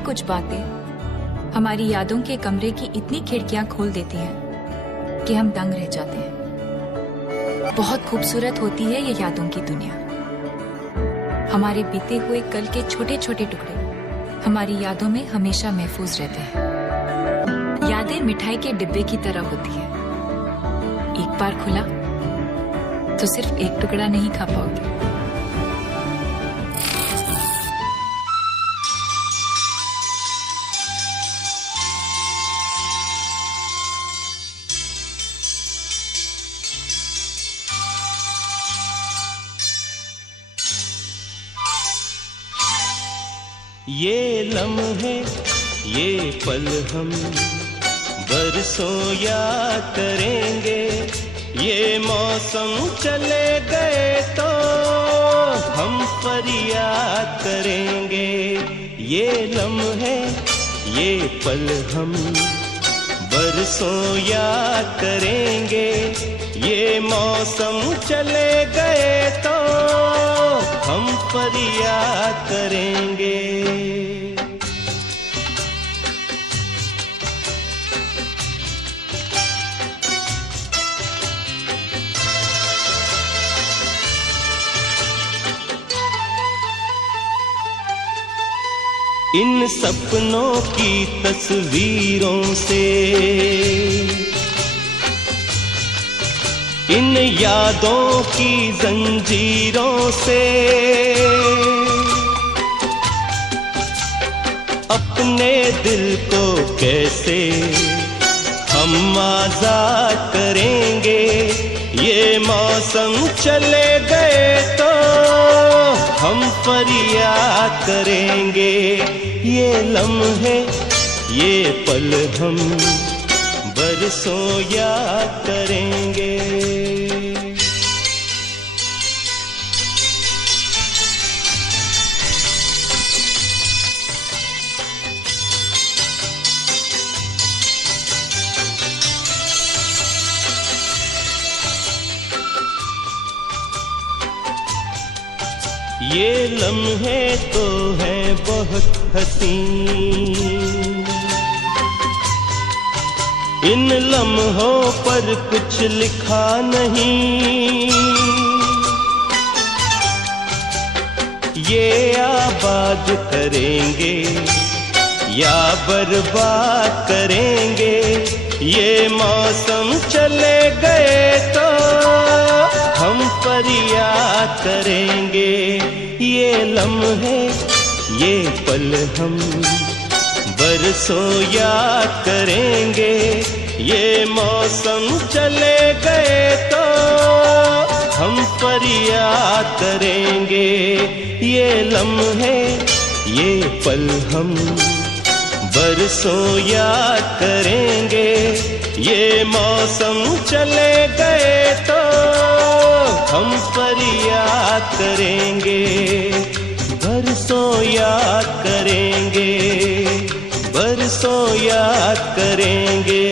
कुछ बातें हमारी यादों के कमरे की इतनी खिड़कियां खोल देती हैं कि हम दंग रह जाते हैं। बहुत खूबसूरत होती है ये यादों की दुनिया। हमारे बीते हुए कल के छोटे छोटे टुकड़े हमारी यादों में हमेशा महफूज रहते हैं। यादें मिठाई के डिब्बे की तरह होती है, एक बार खुला तो सिर्फ एक टुकड़ा नहीं खा पाओगे। ये लम्हे ये पल हम बरसों याद करेंगे। ये मौसम चले गए तो हम फरियाद करेंगे। ये लम्हे ये पल हम बरसों याद करेंगे। ये मौसम चले गए तो हम फरियाद करेंगे। इन सपनों की तस्वीरों से, इन यादों की जंजीरों से अपने दिल को कैसे हम आजाद करेंगे। ये मौसम चले गए तो हम फरियाद करेंगे। ये लम्हे ये पल हम बरसों याद करेंगे। ये लम्हे तो हैं बहुत हसीन, इन लम्हों पर कुछ लिखा नहीं। ये आबाद करेंगे या बर्बाद करेंगे। ये मौसम चले गए तो हम फरियाद करेंगे। ये लम्हे ये पल हम बरसों याद करेंगे। ये मौसम चले गए तो हम फरियाद करेंगे। ये लम्हे ये पल हम बरसों याद करेंगे। ये मौसम चले गए तो हम फरियाद करेंगे। बरसों याद करेंगे, बरसों याद करेंगे।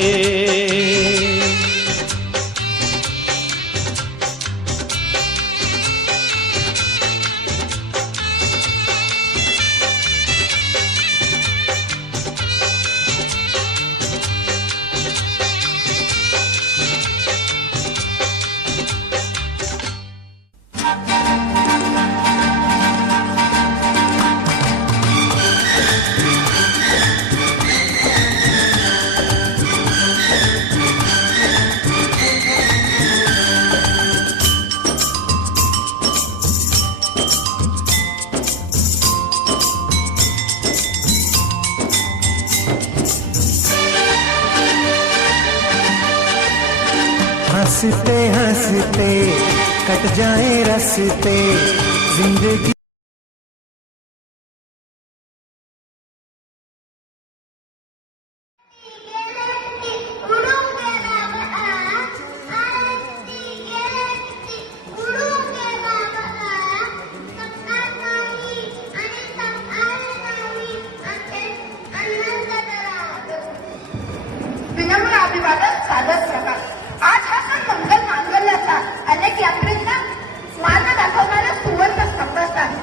हंसते हंसते कट जाए रास्ते जिंदगी। विनम्र अभिवादन सादर प्रकार। आज हा सण मंगल मांगल्याचा अनेक यात्रेंना मार्ग दाखवणारा सुवर्ण स्तंभ आहे।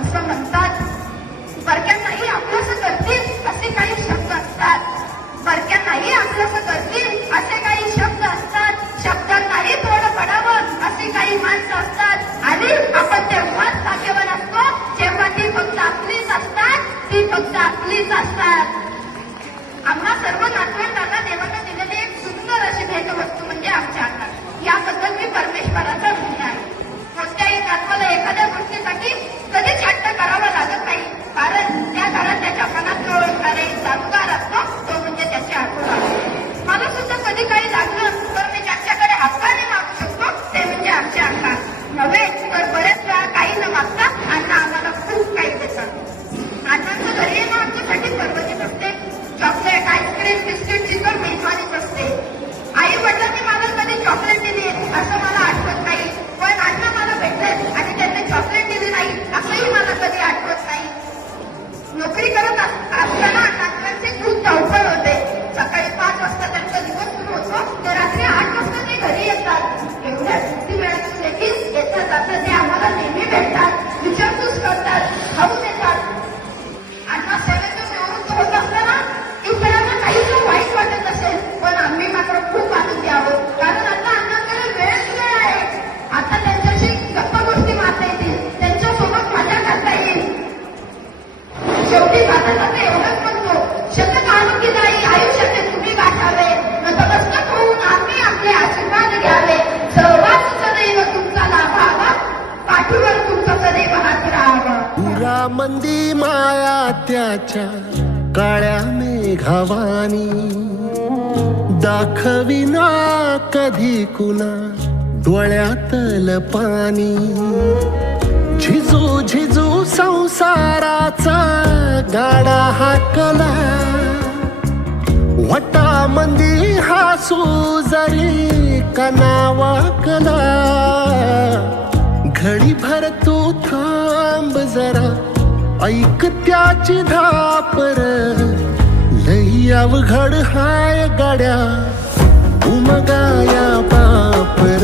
असं म्हणतात. परक्यांनाही आपलंसं करतील असे काही शब्द असतात. परक्यांनाही आपलंसं करतील असे काही शब्द असतात. शब्दांनाही थोडं पडावं असे काही माणसं असतात. आणि आपण तेव्हाच भाग्यवान असतो जेव्हा ती फक्त आपलीच असतात. ती फक्त आपलीच असतात. आम्हा सर्व नातवंडांना देवानं दिलेली एक सुंदर अशी भेटवस्तू म्हणजे आमच्या अंगात. याबद्दल मी परमेश्वराचा ऋणी आहे. कोणत्याही नातवाला एखाद्या गोष्टीसाठी कधीच हट्ट करावा लागत नाही. कारण त्या घरात त्याच्या मनात जो ओळखणारे जाणकार असतो तो म्हणजे त्याचे आठवडा. मला सुद्धा कधी काही लागलं तर मी ज्यांच्याकडे हक्काने मागू शकतो ते म्हणजे आमचे अण्णा. नव्हे तर बरेच वेळा काही न मागता अण्णा आम्हाला खूप काही देतात. अण्णांचं घरी येणं आमच्यासाठी पर्वतीच असते. चॉकलेट, आईस्क्रीम, बिस्किटची तर मेजवानीच असते. आई वडिलांनी मला कधी चॉकलेट दिली असं मला आठवत नाही. पण अण्णा मला भेटले आणि त्यांनी चॉकलेट दिली नाही असंही मला कधी आठवत नाही. नोकरी करत असताना नातवांची खूप धावपळ होते. सकाळी 5 वाजता त्यांचा दिवस सुरू होतो तर रात्री 8 वाजता ते घरी येतात. एवढ्या सुट्टी वेळातून देखील येता जाता ते आम्हाला नेहमी भेटतात, विचारपूस करतात, खाऊ देतात. अण्णा सेवेतून निवृत्त होत असताना इतरांना काहीच वाईट वाटत असेल पण आम्ही मात्र खूप आनंदी आहोत. कारण आता अण्णांकडे वेळच वेळ आहे. आता त्यांच्याशी गप्पा गोष्टी मारता येतील, त्यांच्यासोबत मजा करता येईल. शेवटी भारताचा एवढंच म्हणतो, शतक आरोग्यदायी आयुष्याचे तुम्ही गाठावे, नतमस्तक होऊन आम्ही आपले आशीर्वाद घ्यावे. सहवास सदैव तुमचा लाभावा, पाठीवर तुमचा सदैव हात राहावा. पुरामंदी माया त्याच्या काळ्या मेघावानी, दाखविना कधी कुणा डोळ्यातल पाणी. झिजू झिजू संसाराचा गाडा हाकला, वटामंदी हासू जरी कनावाकला. घडीभर तू थांब जरा, ऐक त्याची धापर, लई अवघड हाय गाड्या उमगाया बापर.